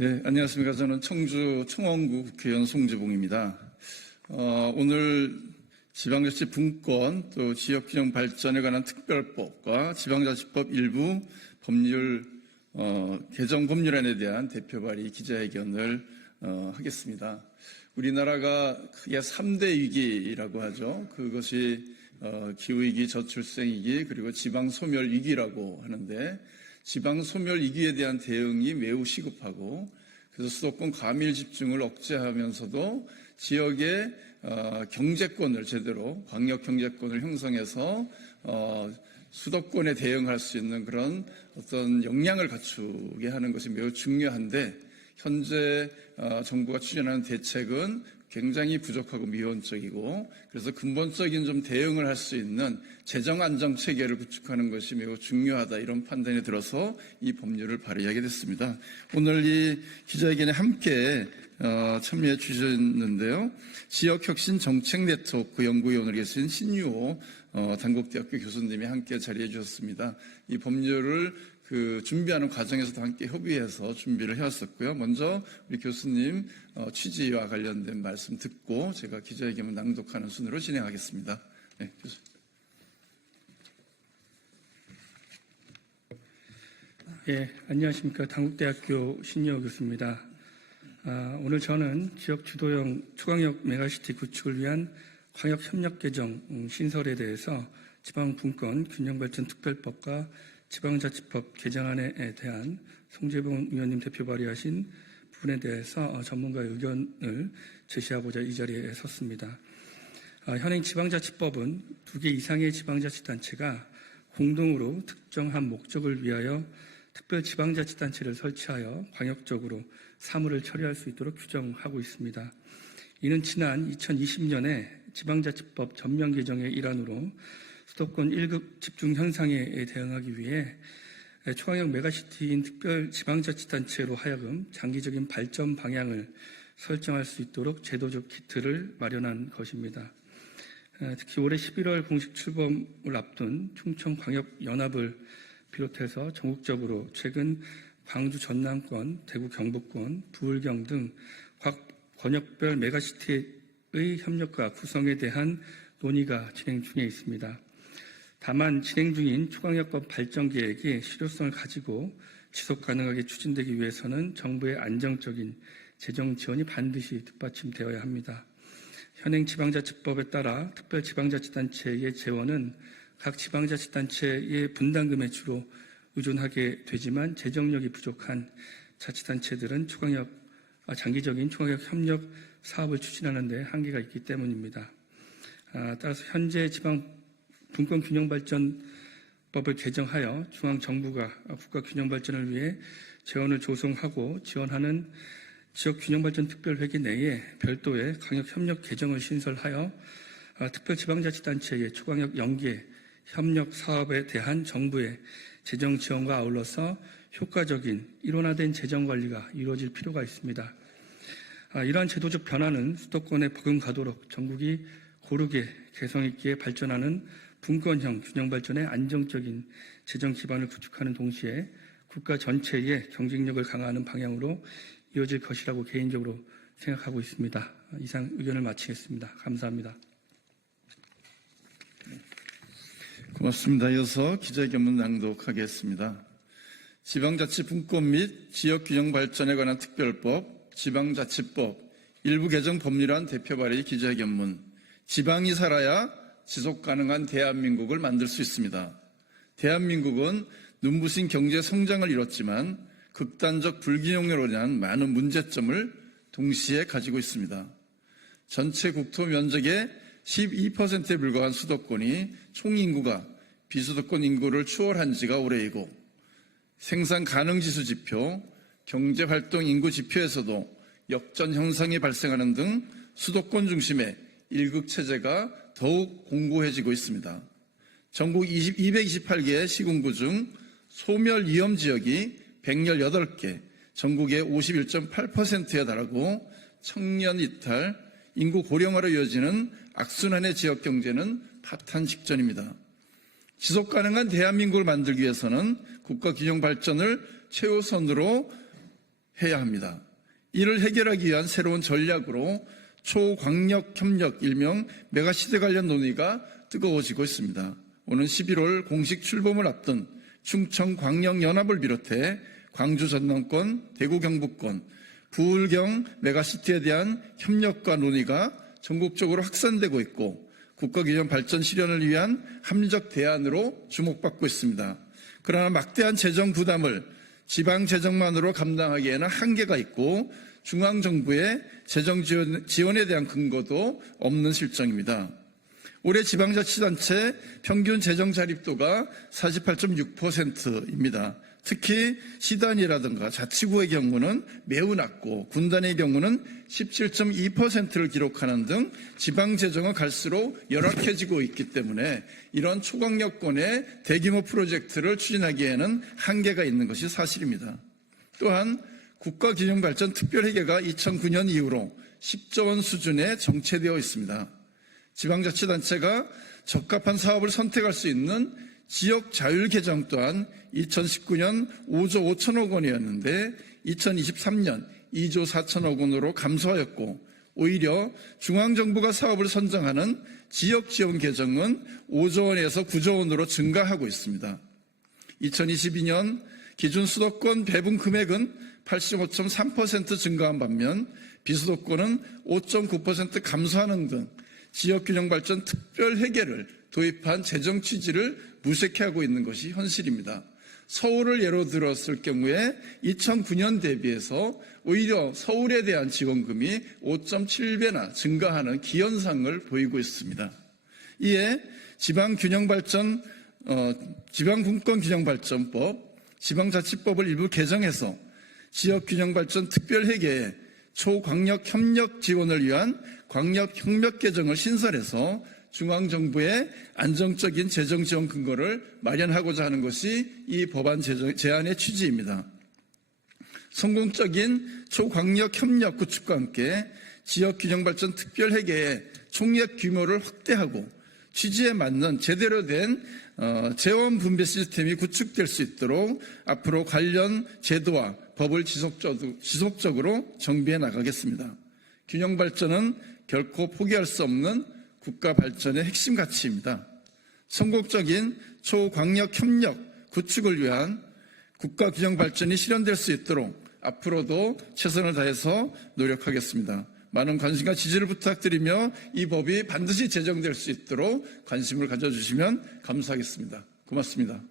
네, 안녕하십니까. 저는 청주 청원구 국회의원 송지봉입니다. 오늘 지방자치 분권 또 지역균형 발전에 관한 특별법과 지방자치법 일부 법률 개정 법률안에 대한 대표 발의 기자회견을 하겠습니다. 우리나라가 크게 3대 위기라고 하죠. 그것이 기후위기, 저출생위기, 그리고 지방소멸위기라고 하는데, 지방소멸위기에 대한 대응이 매우 시급하고, 그래서 수도권 과밀 집중을 억제하면서도 지역의 경제권을 제대로, 광역 경제권을 형성해서 수도권에 대응할 수 있는 그런 어떤 역량을 갖추게 하는 것이 매우 중요한데, 현재 정부가 추진하는 대책은 굉장히 부족하고 미온적이고, 그래서 근본적인 좀 대응을 할 수 있는 재정 안정 체계를 구축하는 것이 매우 중요하다, 이런 판단이 들어서 이 법률을 발의하게 됐습니다. 오늘 이 기자회견에 함께 참여해 주셨는데요. 지역혁신 정책 네트워크 연구위원으로 계신 신유호 단국대학교 교수님이 함께 자리해 주셨습니다. 이 법률을 준비하는 과정에서도 함께 협의해서 준비를 해왔었고요. 먼저 우리 교수님 취지와 관련된 말씀 듣고 제가 기자회견을 낭독하는 순으로 진행하겠습니다. 네, 교수님. 예, 안녕하십니까. 단국대학교 신유호 교수입니다. 오늘 저는 지역 주도형 초광역 메가시티 구축을 위한 광역협력 개정 신설에 대해서 지방분권 균형발전 특별법과 지방자치법 개정안에 대한 송재봉 위원님 대표 발의하신 부분에 대해서 전문가의 의견을 제시하고자 이 자리에 섰습니다. 현행 지방자치법은 2개 이상의 지방자치단체가 공동으로 특정한 목적을 위하여 특별지방자치단체를 설치하여 광역적으로 사무를 처리할 수 있도록 규정하고 있습니다. 이는 지난 2020년에 지방자치법 전면 개정의 일환으로 수도권 1급 집중 현상에 대응하기 위해 초광역 메가시티인 특별지방자치단체로 하여금 장기적인 발전 방향을 설정할 수 있도록 제도적 기틀을 마련한 것입니다. 특히 올해 11월 공식 출범을 앞둔 충청광역연합을 비롯해서 전국적으로 최근 광주 전남권, 대구 경북권, 부울경 등 각 권역별 메가시티의 협력과 구성에 대한 논의가 진행 중에 있습니다. 다만 진행 중인 초광역법 발전 계획이 실효성을 가지고 지속 가능하게 추진되기 위해서는 정부의 안정적인 재정 지원이 반드시 뒷받침되어야 합니다. 현행 지방자치법에 따라 특별지방자치단체의 재원은 각 지방자치단체의 분담금에 주로 의존하게 되지만 재정력이 부족한 자치단체들은 장기적인 초광역 협력 사업을 추진하는 데 한계가 있기 때문입니다. 따라서 현재 분권균형발전법을 개정하여 중앙정부가 국가균형발전을 위해 재원을 조성하고 지원하는 지역균형발전특별회계 내에 별도의 광역협력 개정을 신설하여 특별지방자치단체의 초광역 연계 협력 사업에 대한 정부의 재정 지원과 아울러서 효과적인 일원화된 재정 관리가 이루어질 필요가 있습니다. 이러한 제도적 변화는 수도권에 버금가도록 전국이 고르게 개성 있게 발전하는 분권형 균형 발전의 안정적인 재정 기반을 구축하는 동시에 국가 전체의 경쟁력을 강화하는 방향으로 이어질 것이라고 개인적으로 생각하고 있습니다. 이상 의견을 마치겠습니다. 감사합니다. 고맙습니다. 이어서 기자회견문 낭독하겠습니다. 지방자치 분권 및 지역균형 발전에 관한 특별법, 지방자치법, 일부 개정 법률안 대표 발의 기자회견문. 지방이 살아야 지속가능한 대한민국을 만들 수 있습니다. 대한민국은 눈부신 경제 성장을 이뤘지만 극단적 불균형으로 인한 많은 문제점을 동시에 가지고 있습니다. 전체 국토 면적의 12%에 불과한 수도권이 총인구가 비수도권 인구를 추월한 지가 오래이고, 생산 가능지수 지표, 경제활동 인구 지표에서도 역전 현상이 발생하는 등 수도권 중심의 일극체제가 더욱 공고해지고 있습니다. 전국 228개 시군구 중 소멸 위험 지역이 118개, 전국의 51.8%에 달하고 청년 이탈, 인구 고령화로 이어지는 악순환의 지역 경제는 파탄 직전입니다. 지속 가능한 대한민국을 만들기 위해서는 국가 균형 발전을 최우선으로 해야 합니다. 이를 해결하기 위한 새로운 전략으로 초광역협력 일명 메가시대 관련 논의가 뜨거워지고 있습니다. 오는 11월 공식 출범을 앞둔 충청광역연합을 비롯해 광주 전남권, 대구 경북권, 부울경 메가시티에 대한 협력과 논의가 전국적으로 확산되고 있고 국가균형 발전 실현을 위한 합리적 대안으로 주목받고 있습니다. 그러나 막대한 재정 부담을 지방 재정만으로 감당하기에는 한계가 있고 중앙정부의 재정 지원에 대한 근거도 없는 실정입니다. 올해 지방자치단체 평균 재정 자립도가 48.6%입니다. 특히 시단이라든가 자치구의 경우는 매우 낮고 군단의 경우는 17.2%를 기록하는 등 지방재정은 갈수록 열악해지고 있기 때문에 이런 초광역권의 대규모 프로젝트를 추진하기에는 한계가 있는 것이 사실입니다. 또한 국가균형발전특별회계가 2009년 이후로 10조 원 수준에 정체되어 있습니다. 지방자치단체가 적합한 사업을 선택할 수 있는 지역 자율 계정 또한 2019년 5조 5천억 원이었는데 2023년 2조 4천억 원으로 감소하였고 오히려 중앙정부가 사업을 선정하는 지역 지원 계정은 5조 원에서 9조 원으로 증가하고 있습니다. 2022년 기준 수도권 배분 금액은 85.3% 증가한 반면 비수도권은 5.9% 감소하는 등 지역균형발전 특별회계를 도입한 재정 취지를 무색해하고 있는 것이 현실입니다. 서울을 예로 들었을 경우에 2009년 대비해서 오히려 서울에 대한 지원금이 5.7배나 증가하는 기현상을 보이고 있습니다. 이에 지방분권균형발전법, 지방자치법을 일부 개정해서 지역균형발전 특별회계에 초광역협력 지원을 위한 광역협력 개정을 신설해서 중앙정부의 안정적인 재정 지원 근거를 마련하고자 하는 것이 이 법안 제안의 취지입니다. 성공적인 초광역협력 구축과 함께 지역균형발전 특별회계의 총액 규모를 확대하고 취지에 맞는 제대로 된 재원 분배 시스템이 구축될 수 있도록 앞으로 관련 제도와 법을 지속적으로 정비해 나가겠습니다. 균형발전은 결코 포기할 수 없는 국가 발전의 핵심 가치입니다. 성공적인 초광역협력 구축을 위한 국가 균형 발전이 실현될 수 있도록 앞으로도 최선을 다해서 노력하겠습니다. 많은 관심과 지지를 부탁드리며 이 법이 반드시 제정될 수 있도록 관심을 가져주시면 감사하겠습니다. 고맙습니다.